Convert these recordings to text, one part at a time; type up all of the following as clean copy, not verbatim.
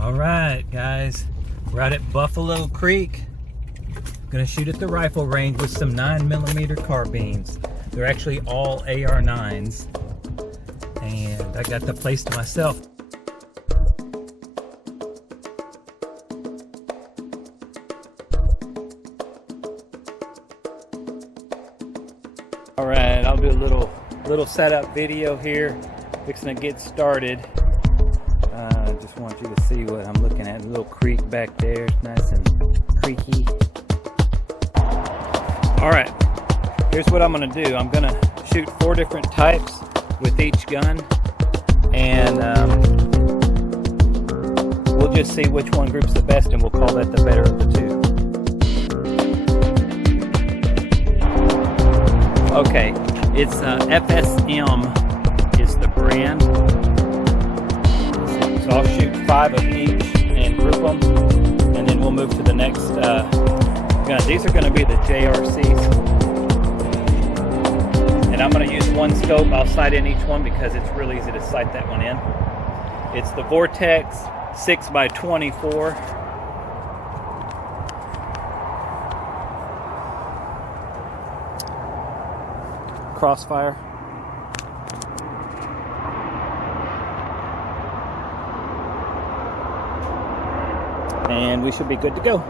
All right, guys, we're out at Buffalo Creek. Gonna shoot at the rifle range with some 9mm carbines. They're actually all AR9s, and I got the place to myself. All right, I'll do a little setup video here. Fixing to get started. Just want you to see what I'm looking at. A little creek back there, it's nice and creaky. All right, here's what I'm gonna do. I'm gonna shoot 4 different types with each gun, and we'll just see which one groups the best, and we'll call that the better of the two. Okay, it's FSM is the brand. So I'll shoot 5 of each and group them, and then we'll move to the next gun. These are going to be the JRCs, and I'm going to use one scope. I'll sight in each one because it's real easy to sight that one in. It's the Vortex 6x24. Crossfire. And we should be good to go.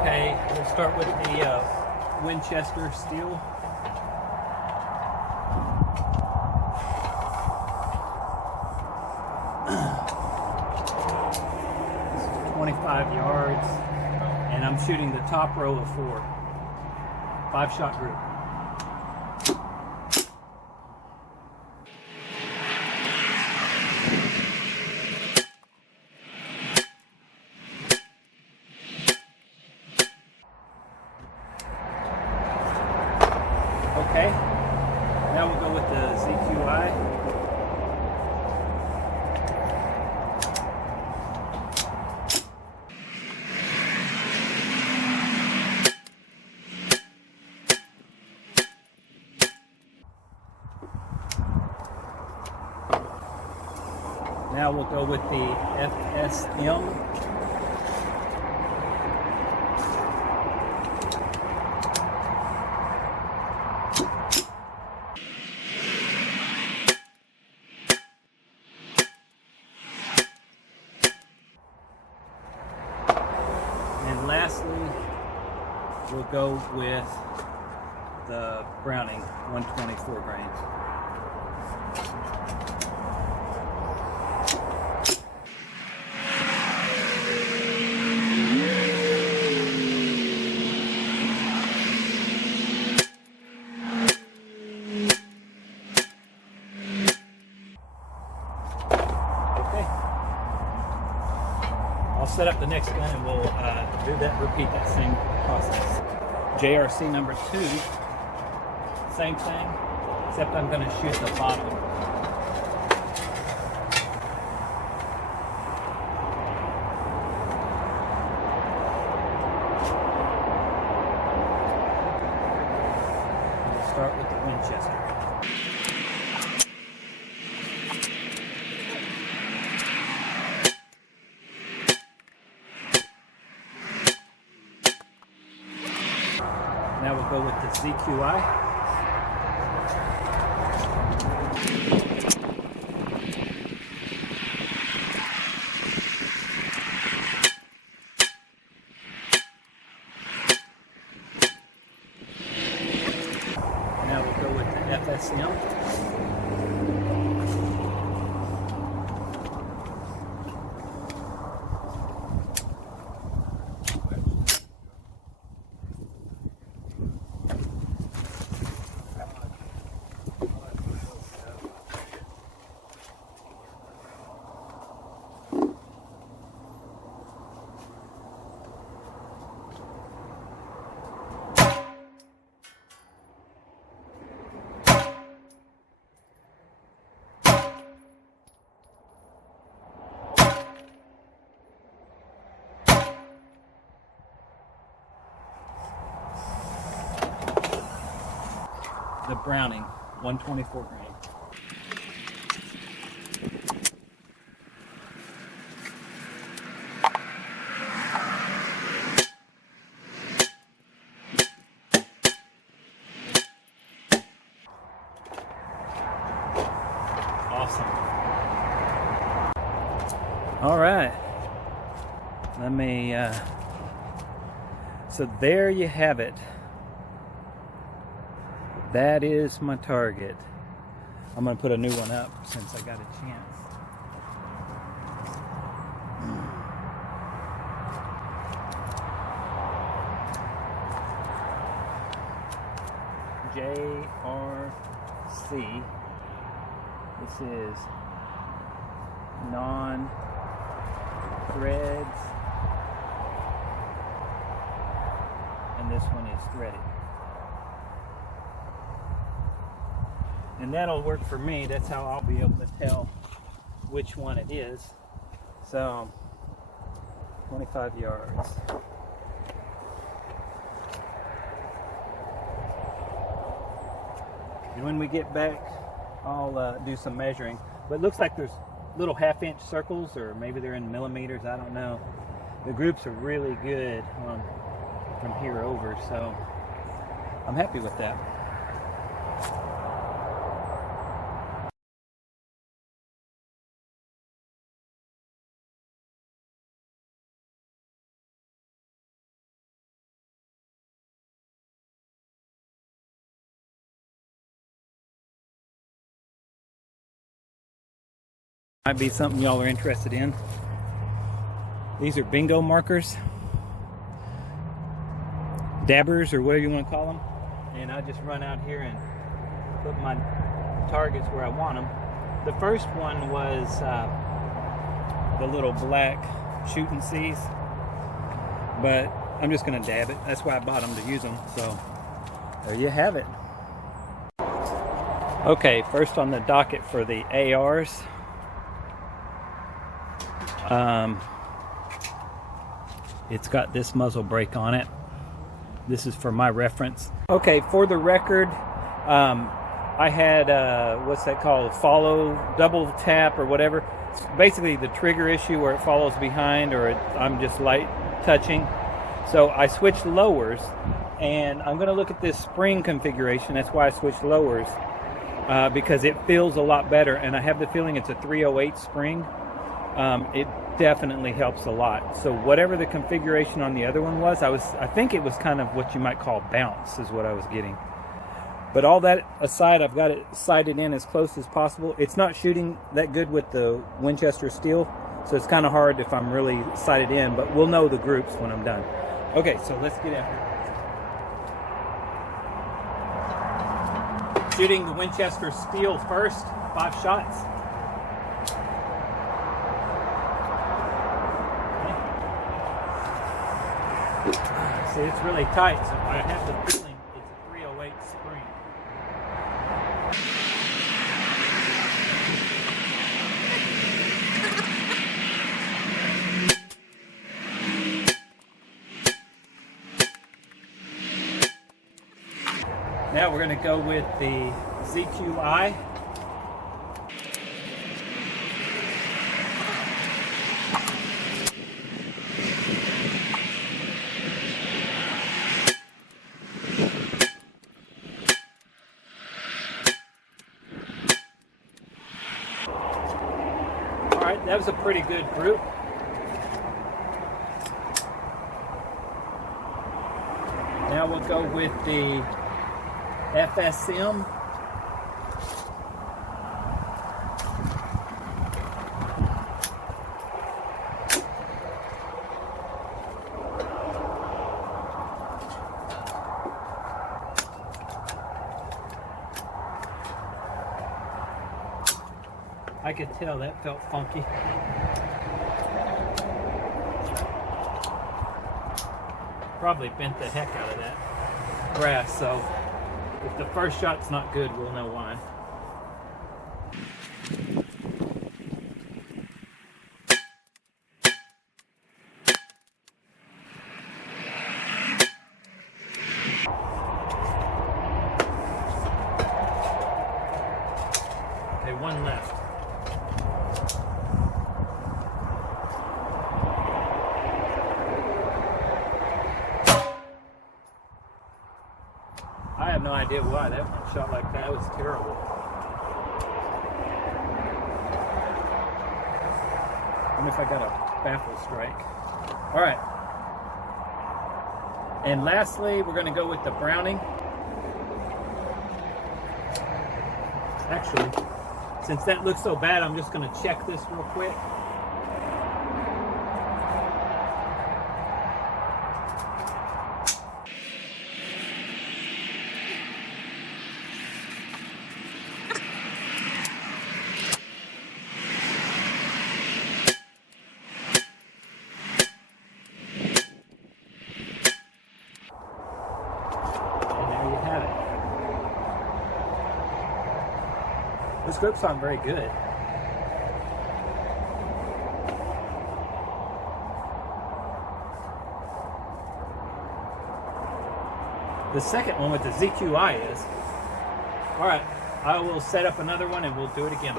Okay, we'll start with the Winchester steel. This is 25 yards, and I'm shooting the top row of 4. 5-shot group. Okay, now we'll go with the ZQI. Now we'll go with the FSM. And lastly, we'll go with the Browning 124 grain. I'll set up the next gun and we'll repeat that same process. JRC number 2, same thing, except I'm going to shoot the bottom. We'll start with the Winchester. Now we'll go with the ZQI. Now we'll go with the FSM. The Browning 124 grain. Awesome. All right. Let me, so there you have it. That is my target. I'm going to put a new one up since I got a chance. JRC. This is non-threads, and this one is threaded. And that'll work for me. That's how I'll be able to tell which one it is. So 25 yards. And when we get back, I'll do some measuring. But it looks like there's little half-inch circles, or maybe they're in millimeters, I don't know. The groups are really good from here over, so I'm happy with that. Might be something y'all are interested in. These are bingo markers, dabbers, or whatever you want to call them. And I just run out here and put my targets where I want them. The first one was the little black shooting C's, but I'm just going to dab it. That's why I bought them, to use them. So there you have it. Okay, first on the docket for the ARs. It's got this muzzle brake on it. This is for my reference. Okay, for the record, I had what's that called? Follow, double tap, or whatever. It's basically the trigger issue where it follows behind, or I'm just light touching. So I switched lowers, and I'm going to look at this spring configuration. That's why I switched lowers, because it feels a lot better, and I have the feeling it's a 308 spring. It definitely helps a lot. So whatever the configuration on the other one was, I think it was kind of what you might call bounce is what I was getting. But all that aside, I've got it sighted in as close as possible. It's not shooting that good with the Winchester steel, so it's kind of hard if I'm really sighted in, but we'll know the groups when I'm done. Okay, so let's get after it. Shooting the Winchester steel first, 5 shots. See, it's really tight, so I have the feeling it's a 308 spring. Now we're going to go with the ZQI. That was a pretty good group. Now we'll go with the FSM. I could tell that felt funky. Probably bent the heck out of that brass, so if the first shot's not good, we'll know why. Okay, one left. I have no idea why that one shot like that. It was terrible. wonder if I got a baffle strike. All right. And lastly, we're going to go with the Browning. Actually, since that looks so bad, I'm just going to check this real quick. Those grips aren't very good. The second one with the ZQI is. All right, I will set up another one and we'll do it again.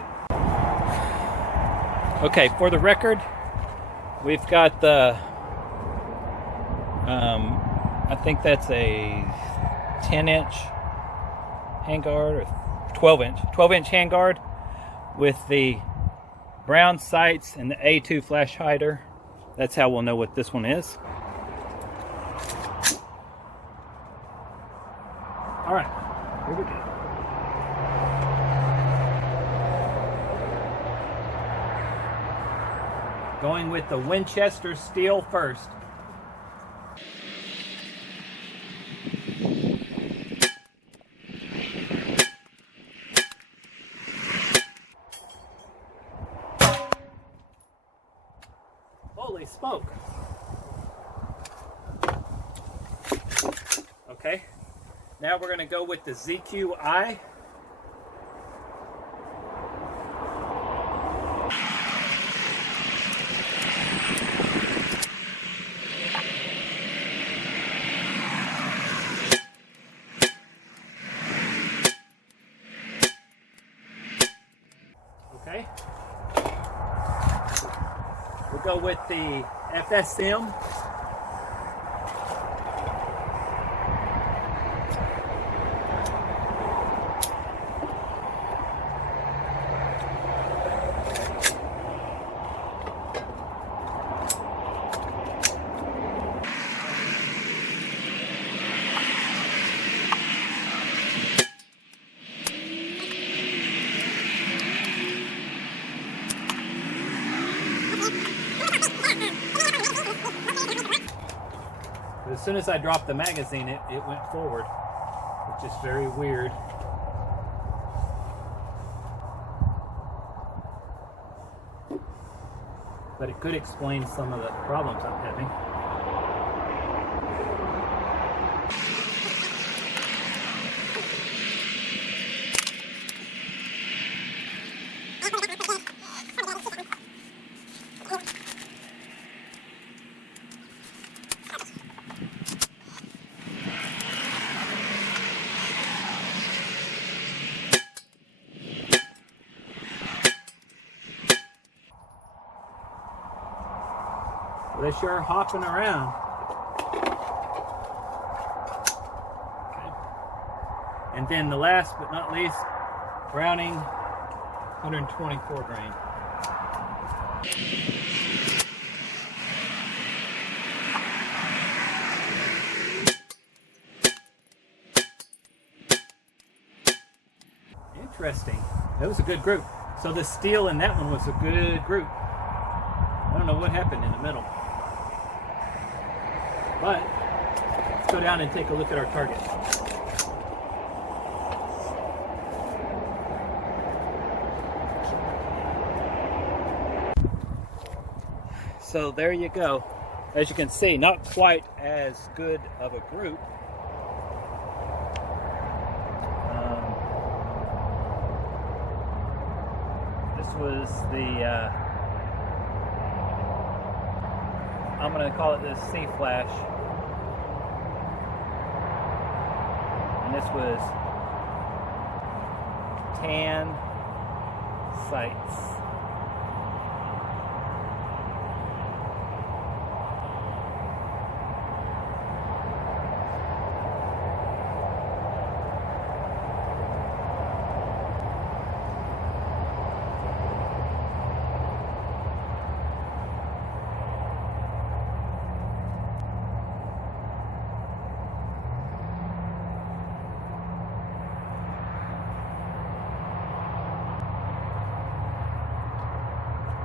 Okay, for the record, we've got the, I think that's a 10-inch handguard or 12-inch handguard with the brown sights and the A2 flash hider. That's how we'll know what this one is. All right, here we go. Going with the Winchester steel first. Holy smoke. Okay, now we're going to go with the ZQI. Okay. We'll go with the FSM. As soon as I dropped the magazine, it went forward, which is very weird. But it could explain some of the problems I'm having. They sure are hopping around. Okay. And then the last but not least, Browning 124 grain. Interesting. That was a good group. So the steel in that one was a good group. I don't know what happened in the middle. But let's go down and take a look at our target. So there you go. As you can see, not quite as good of a group. This was the I'm going to call it the C-Flash, and this was tan sights.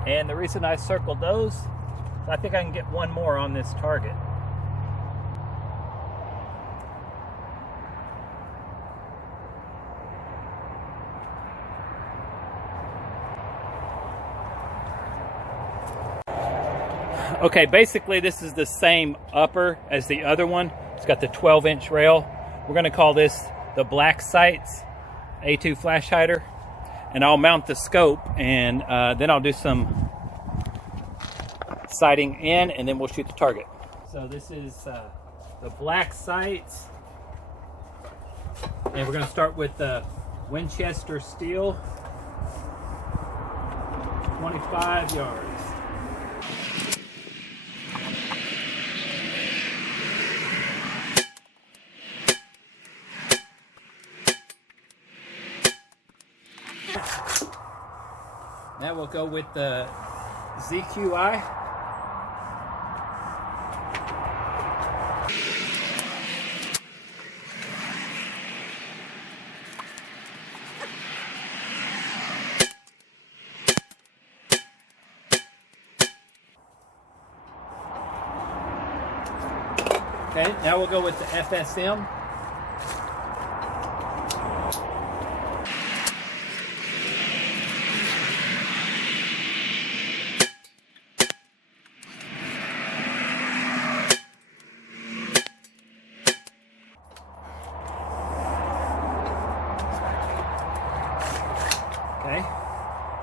And the reason I circled those, I think I can get one more on this target. Okay, basically this is the same upper as the other one. It's got the 12-inch rail. We're going to call this the Black Sights A2 flash hider. And I'll mount the scope, and then I'll do some sighting in, and then we'll shoot the target. So this is the Black Sights. And we're going to start with the Winchester steel. 25 yards. Now we'll go with the ZQI. Okay, now we'll go with the FSM. Okay,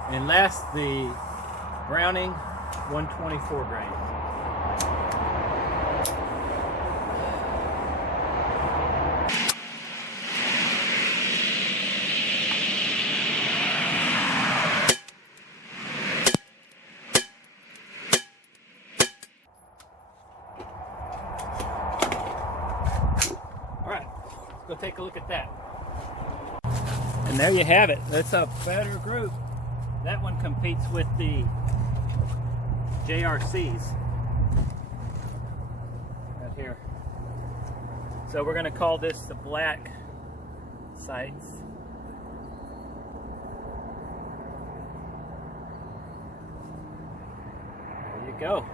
and last, the Browning 124 grain. All right, let's go take a look at that. And there you have it. That's a better group. That one competes with the JRCs right here. So we're going to call this the Black Sights. There you go.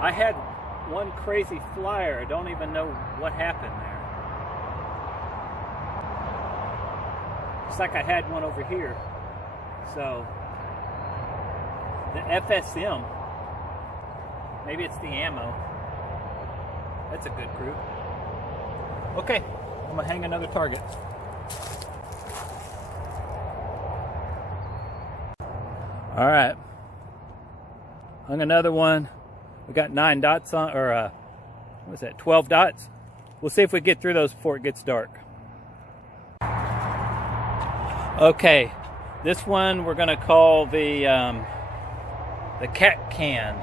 I had one crazy flyer. I don't even know what happened there. It's like I had one over here. So the FSM, maybe it's the ammo. That's a good group. Okay, I'm gonna hang another target. All right, hung another one. We got 9 dots on, or what's that, 12 dots. We'll see if we get through those before it gets dark. Okay, this one we're gonna call the Cat Can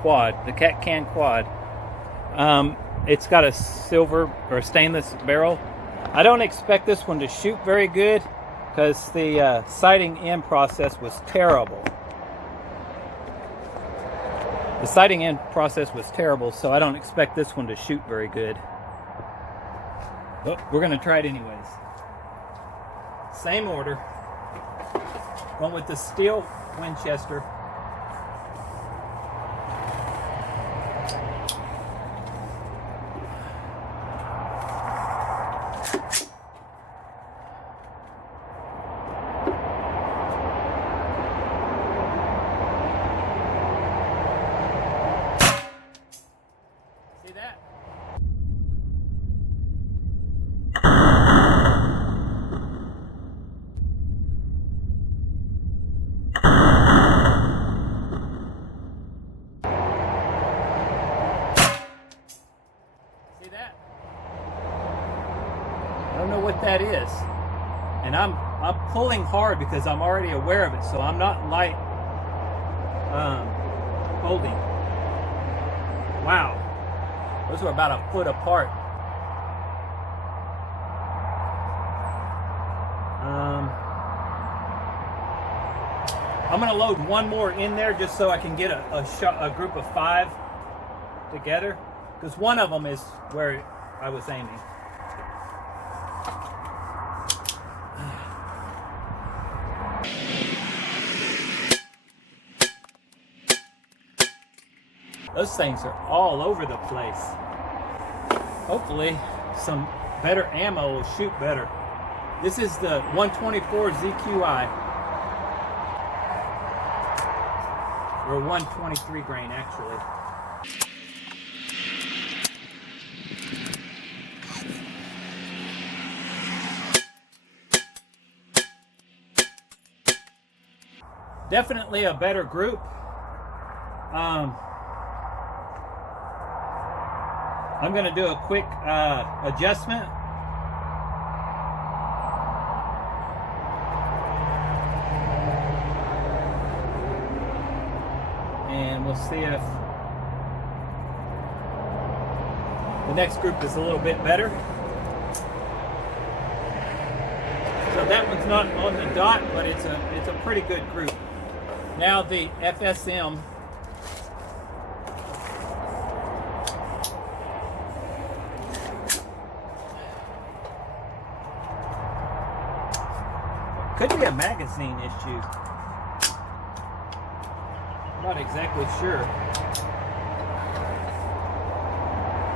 Quad. The Cat Can Quad. It's got a silver or stainless barrel. I don't expect this one to shoot very good because the sighting in process was terrible. The sighting in process was terrible, so I don't expect this one to shoot very good. But we're gonna try it anyways. Same order. Going with the steel Winchester. See that? See that? I don't know what that is. And I'm pulling hard because I'm already aware of it, so I'm not light holding. Wow. Those were about a foot apart. I'm gonna load one more in there just so I can get a group of 5 together, because one of them is where I was aiming. Those things are all over the place. Hopefully some better ammo will shoot better. This is the 124 ZQI, or 123 grain actually. Definitely a better group. I'm going to do a quick adjustment. And we'll see if the next group is a little bit better. So that one's not on the dot, but it's a pretty good group. Now the FSM. Could be a magazine issue. Not exactly sure.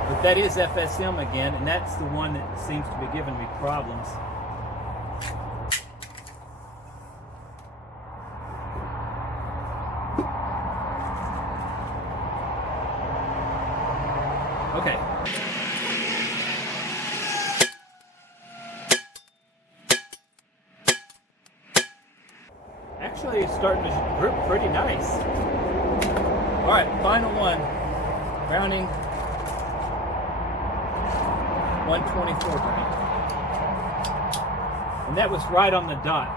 But that is FSM again, and that's the one that seems to be giving me problems. Okay. Actually, it's starting to group pretty nice. All right, final one. Browning 124 grain. And that was right on the dot,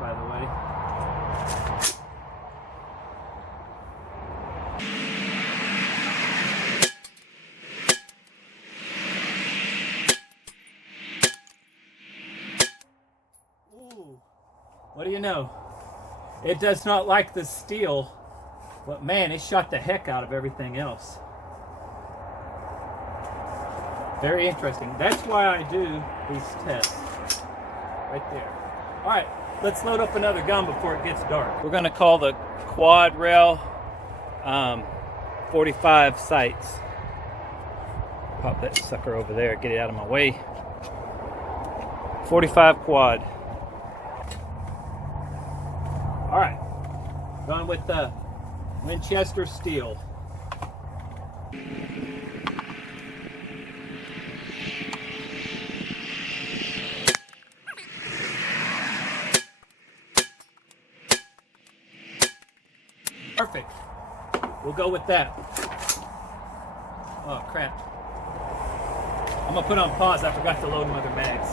by the way. What do you know? It does not like the steel, but man, it shot the heck out of everything else. Very interesting. That's why I do these tests. Right there. All right, let's load up another gun before it gets dark. We're gonna call the quad rail 45 sights. Pop that sucker over there, get it out of my way. 45 quad. All right, going with the Winchester steel. Perfect. We'll go with that. Oh crap. I'm gonna put on pause. I forgot to load my other mags.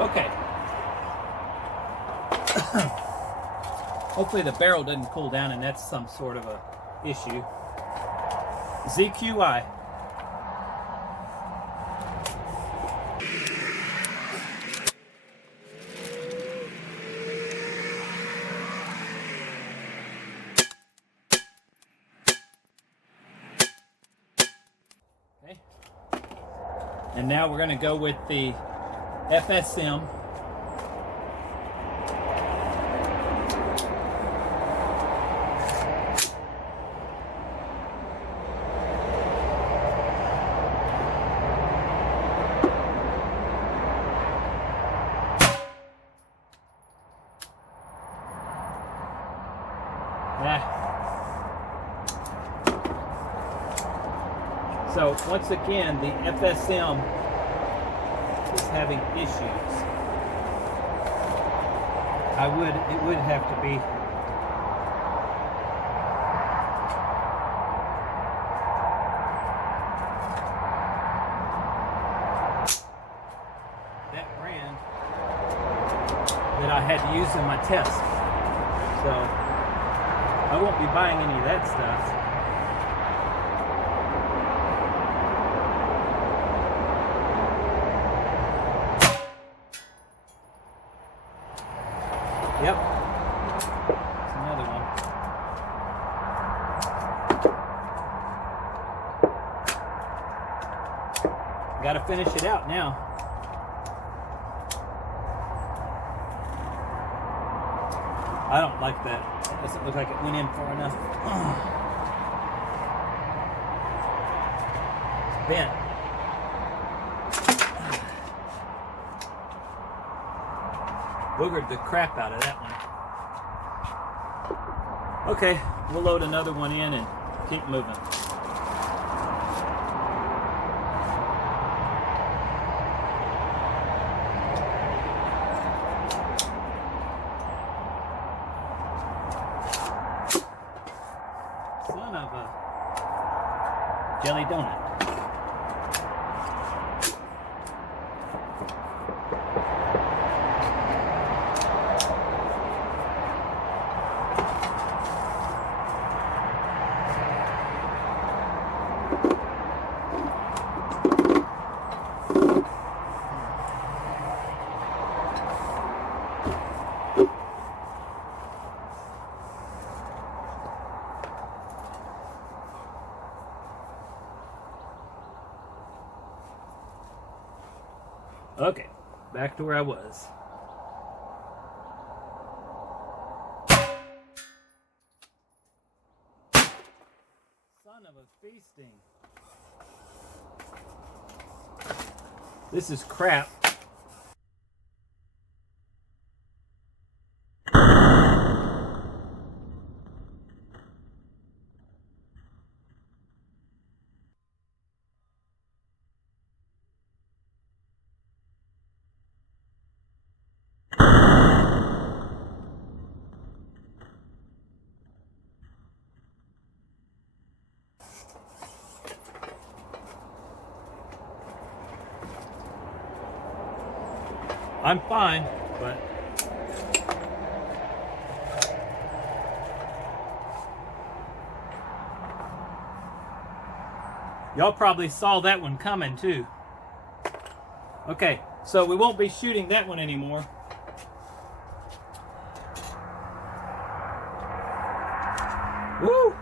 Okay. Hopefully the barrel doesn't cool down and that's some sort of a issue. ZQI. Okay. And now we're going to go with the FSM. So once again, the FSM is having issues. It would have to be that brand that I had to use in my test. So I won't be buying any of that stuff. Yep. That's another one. Got to finish it out now. I don't like that. It doesn't look like it went in far enough. Bent. Boogered the crap out of that one. Okay, we'll load another one in and keep moving. Son of a jelly donut. Okay, back to where I was. Son of a feasting. This is crap. I'm fine, but y'all probably saw that one coming too. Okay, so we won't be shooting that one anymore. Woo!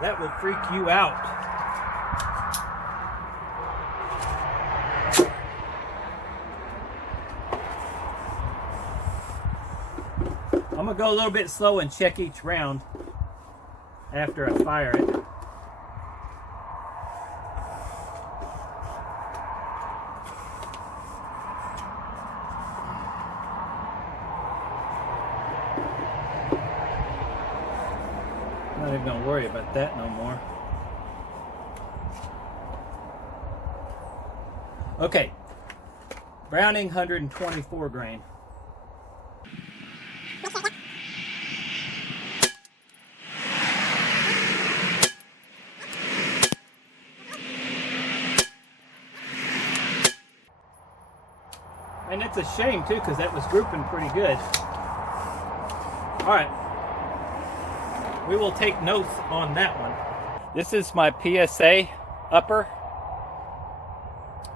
That will freak you out. I'm gonna go a little bit slow and check each round after I fire it. Not even gonna worry about that no more. Okay, Browning 124 grain. And it's a shame too, because that was grouping pretty good. All right, we will take notes on that one. This is my PSA upper.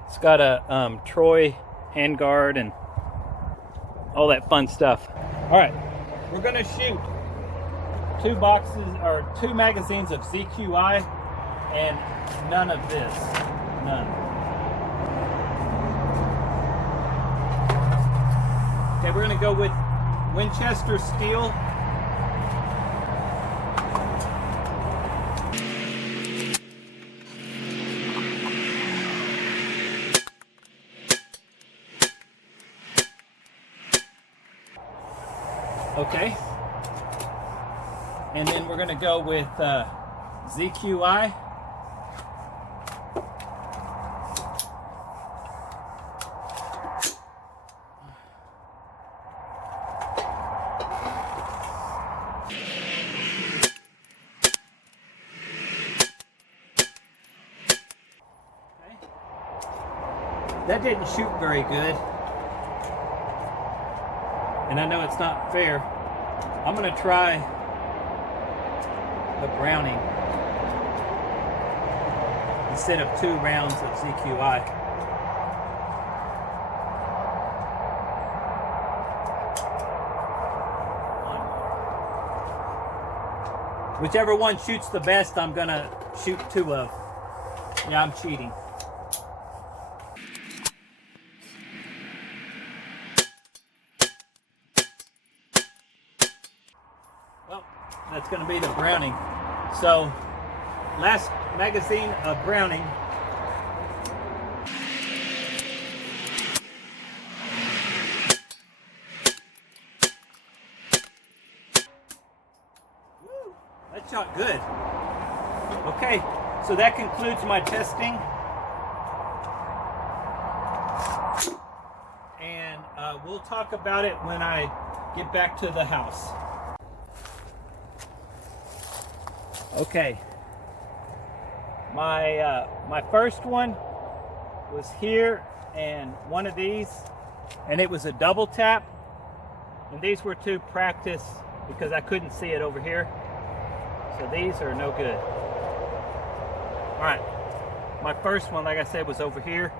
It's got a Troy handguard and all that fun stuff. All right, we're gonna shoot two magazines of ZQI and none of this, none. Okay, we're gonna go with Winchester steel. Okay, and then we're going to go with ZQI. Okay. That didn't shoot very good. And I know it's not fair. I'm going to try the Browning instead of 2 rounds of ZQI. Whichever one shoots the best, I'm going to shoot 2 of. Yeah, I'm cheating. That's going to be the Browning. So, last magazine of Browning. Woo, that shot good. Okay, so that concludes my testing. And we'll talk about it when I get back to the house. Okay, my first one was here, and one of these, and it was a double tap, and these were to practice because I couldn't see it over here, so these are no good. All right, my first one, like I said, was over here.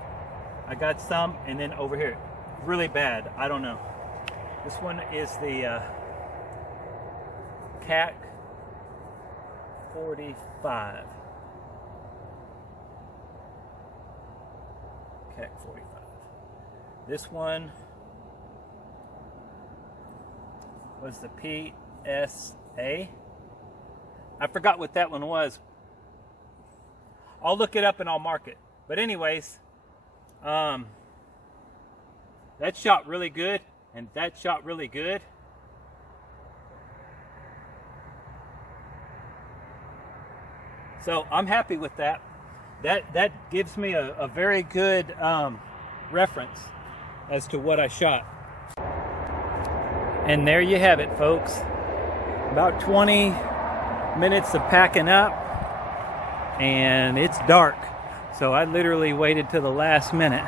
I got some, and then over here, really bad. I don't know. This one is the CAC 45. CAC 45. This one was the PSA. I forgot what that one was. I'll look it up and I'll mark it. But anyways, that shot really good, and that shot really good. So I'm happy with that. That gives me a very good reference as to what I shot. And there you have it, folks. About 20 minutes of packing up, and it's dark. So I literally waited till the last minute.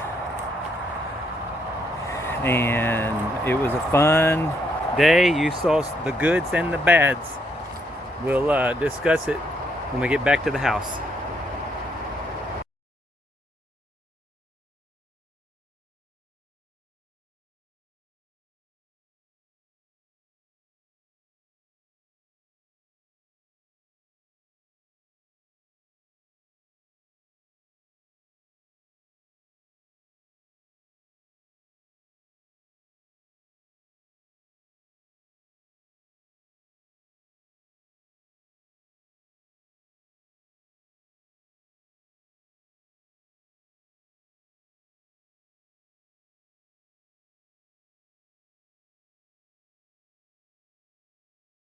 And it was a fun day. You saw the goods and the bads. We'll discuss it when we get back to the house.